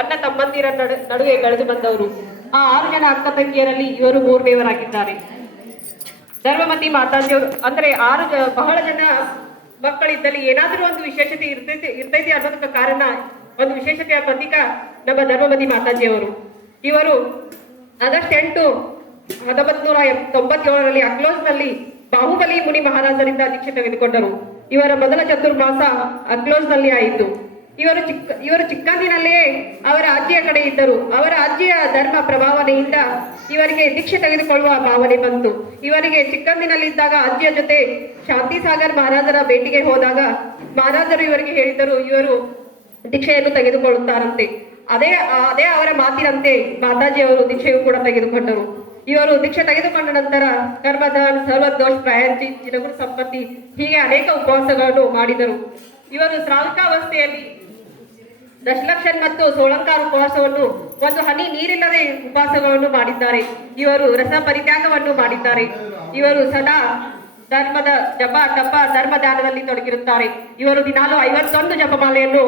ಅಣ್ಣ ತಮ್ಮಂದಿರ ನಡುವೆ ಬೆಳೆದು ಬಂದವರು. ಆ 6 ಜನ ಅಕ್ಕ ತಂಗಿಯರಲ್ಲಿ ಇವರು 3ನೇವರಾಗಿದ್ದಾರೆ. ಧರ್ಮಮತಿ ಮಾತಾಜಿಯವರು ಅಂದ್ರೆ ಬಹಳ ಜನ ಮಕ್ಕಳಿದ್ದಲ್ಲಿ ಏನಾದರೂ ಒಂದು ವಿಶೇಷತೆ ಇರ್ತೈತಿ ಅನ್ನೋದಕ್ಕೆ ಕಾರಣ, ಒಂದು ವಿಶೇಷತೆಯ ಪ್ರತೀಕ ನಮ್ಮ ಧರ್ಮಮತಿ ಮಾತಾಜಿಯವರು. ಇವರು ಆಗಸ್ಟ್ 8, 1997ರಲ್ಲಿ ಅಕ್ಲೋಸ್ನಲ್ಲಿ ಬಾಹುಬಲಿ ಮುನಿ ಮಹಾರಾಜರಿಂದ ದೀಕ್ಷೆ ತೆಗೆದುಕೊಂಡರು. ಇವರ ಮೊದಲ ಚತುರ್ಮಾಸ ಅಕ್ಲೋಸ್ನಲ್ಲಿ ಆಯಿತು. ಇವರು ಚಿಕ್ಕಂದಿನಲ್ಲೇ ಅವರ ಅಜ್ಜಿಯ ಕಡೆ ಇದ್ದರು. ಅವರ ಅಜ್ಜಿಯ ಧರ್ಮ ಪ್ರಭಾವನೆಯಿಂದ ಇವರಿಗೆ ದೀಕ್ಷೆ ತೆಗೆದುಕೊಳ್ಳುವ ಭಾವನೆ ಬಂತು. ಇವರಿಗೆ ಚಿಕ್ಕಂದಿನಲ್ಲಿದ್ದಾಗ ಅಜ್ಜಿಯ ಜೊತೆ ಶಾಂತಿಸಾಗರ್ ಮಹಾರಾಜರ ಭೇಟಿಗೆ ಹೋದಾಗ ಮಹಾರಾಜರು ಇವರಿಗೆ ಹೇಳಿದರು, ಇವರು ದೀಕ್ಷೆಯನ್ನು ತೆಗೆದುಕೊಳ್ಳುತ್ತಾರಂತೆ. ಅದೇ ಅವರ ಮಾತಿನಂತೆ ಮಾತಾಜಿಯವರು ದೀಕ್ಷೆಯು ಕೂಡ ತೆಗೆದುಕೊಂಡರು. ಇವರು ದೀಕ್ಷೆ ತೆಗೆದುಕೊಂಡ ನಂತರ ಕರ್ಮದಾನ್, ಸರ್ವದೋಷ ಪ್ರಾಯಂತಿ, ಜಿನಗುರು ಸಂಪತ್ತಿ ಹೀಗೆ ಅನೇಕ ಉಪವಾಸಗಳನ್ನು ಮಾಡಿದರು. ಇವರು ಶ್ರಾವಕಾವಸ್ಥೆಯಲ್ಲಿ ದಶಲಕ್ಷನ್ ಮತ್ತು ಸೋಳಂಕಾರ ಉಪವಾಸವನ್ನು, ಒಂದು ಹನಿ ನೀರಿಲ್ಲದೆ ಉಪವಾಸಗಳನ್ನು ಮಾಡಿದ್ದಾರೆ. ಇವರು ರಸ ಪರಿತ್ಯಾಗವನ್ನು ಮಾಡಿದ್ದಾರೆ. ಇವರು ಸದಾ ಧರ್ಮದ ಜಪ ತಪ ಧರ್ಮದಾನದಲ್ಲಿ ತೊಡಗಿರುತ್ತಾರೆ. ಇವರು ದಿನಾಲು 51 ಜಪಮಾಲೆಯನ್ನು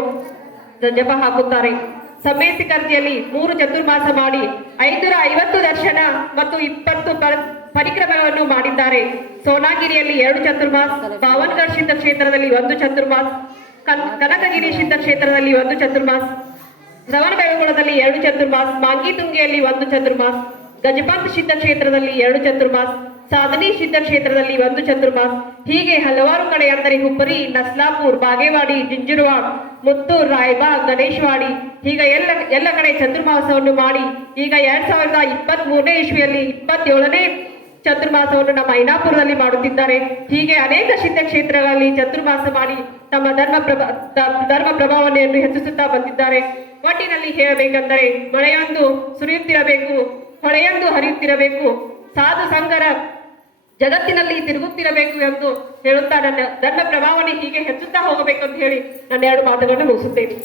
ಜಪ ಹಾಕುತ್ತಾರೆ. ಸಮೇಸಿಕರ್ಜಿಯಲ್ಲಿ 3 ಚತುರ್ಮಾಸ ಮಾಡಿ 550 ದರ್ಶನ ಮತ್ತು 20 ಪರಿಕ್ರಮಗಳನ್ನು ಮಾಡಿದ್ದಾರೆ. ಸೋನಾಗಿರಿಯಲ್ಲಿ 2 ಚತುರ್ಮಾಸ್, ಪಾವನ್ಗಢ್ ಸಿದ್ಧ ಕ್ಷೇತ್ರದಲ್ಲಿ 1 ಚತುರ್ಮಾಸ್, ಕನಕಗಿರಿ ಸಿದ್ಧ ಕ್ಷೇತ್ರದಲ್ಲಿ 1 ಚತುರ್ಮಾಸ್, ಶ್ರವಣಬೆಳಗೊಳದಲ್ಲಿ 2 ಚತುರ್ಮಾಸ್, ಮಾಂಗಿತುಂಗಿಯಲ್ಲಿ 1 ಚತುರ್ಮಾಸ್, ಗಜಪಂತ್ ಸಿದ್ಧ ಕ್ಷೇತ್ರದಲ್ಲಿ 2 ಚತುರ್ಮಾಸ್, ಸಾಧನಿ ಸಿದ್ಧ ಕ್ಷೇತ್ರದಲ್ಲಿ 1 ಚತುರ್ಮಾಸ್, ಹೀಗೆ ಹಲವಾರು ಕಡೆ ಅಂದರೆ ಹುಬ್ಬರಿ, ನಸ್ಲಾಪುರ್, ಬಾಗೇವಾಡಿ, ಜಿಂಜುರವಾಡ್, ಮುತ್ತೂರ್, ರಾಯಬಾಗ್, ಗಣೇಶವಾಡಿ ಹೀಗೆ ಎಲ್ಲ ಕಡೆ ಚತುರ್ಮಾಸವನ್ನು ಮಾಡಿ ಈಗ 2023ನೇ ಇಸ್ವಿಯಲ್ಲಿ 27ನೇ ಚತುರ್ಮಾಸವನ್ನು ನಮ್ಮ ಐನಾಪುರದಲ್ಲಿ ಮಾಡುತ್ತಿದ್ದಾರೆ. ಹೀಗೆ ಅನೇಕ ಸಿದ್ಧ ಕ್ಷೇತ್ರಗಳಲ್ಲಿ ಚತುರ್ಮಾಸ ಮಾಡಿ ತಮ್ಮ ಧರ್ಮ ಪ್ರಭಾವನೆಯನ್ನು ಹೆಚ್ಚಿಸುತ್ತಾ ಬಂದಿದ್ದಾರೆ. ಒಟ್ಟಿನಲ್ಲಿ ಹೇಳಬೇಕೆಂದರೆ ಮಳೆಯೊಂದು ಸುರಿಯುತ್ತಿರಬೇಕು, ಹೊಳೆಯೊಂದು ಹರಿಯುತ್ತಿರಬೇಕು, ಸಾಧು ಸಂಗರ ಜಗತ್ತಿನಲ್ಲಿ ತಿರುಗುತ್ತಿರಬೇಕು ಎಂದು ಹೇಳುತ್ತಾ ನನ್ನ ಧರ್ಮ ಪ್ರಭಾವನೆ ಹೀಗೆ ಹೆಚ್ಚುತ್ತಾ ಹೋಗಬೇಕು ಅಂತ ಹೇಳಿ ನನ್ನ 2 ಮಾತುಗಳನ್ನು ಮುಗಿಸುತ್ತೇನೆ.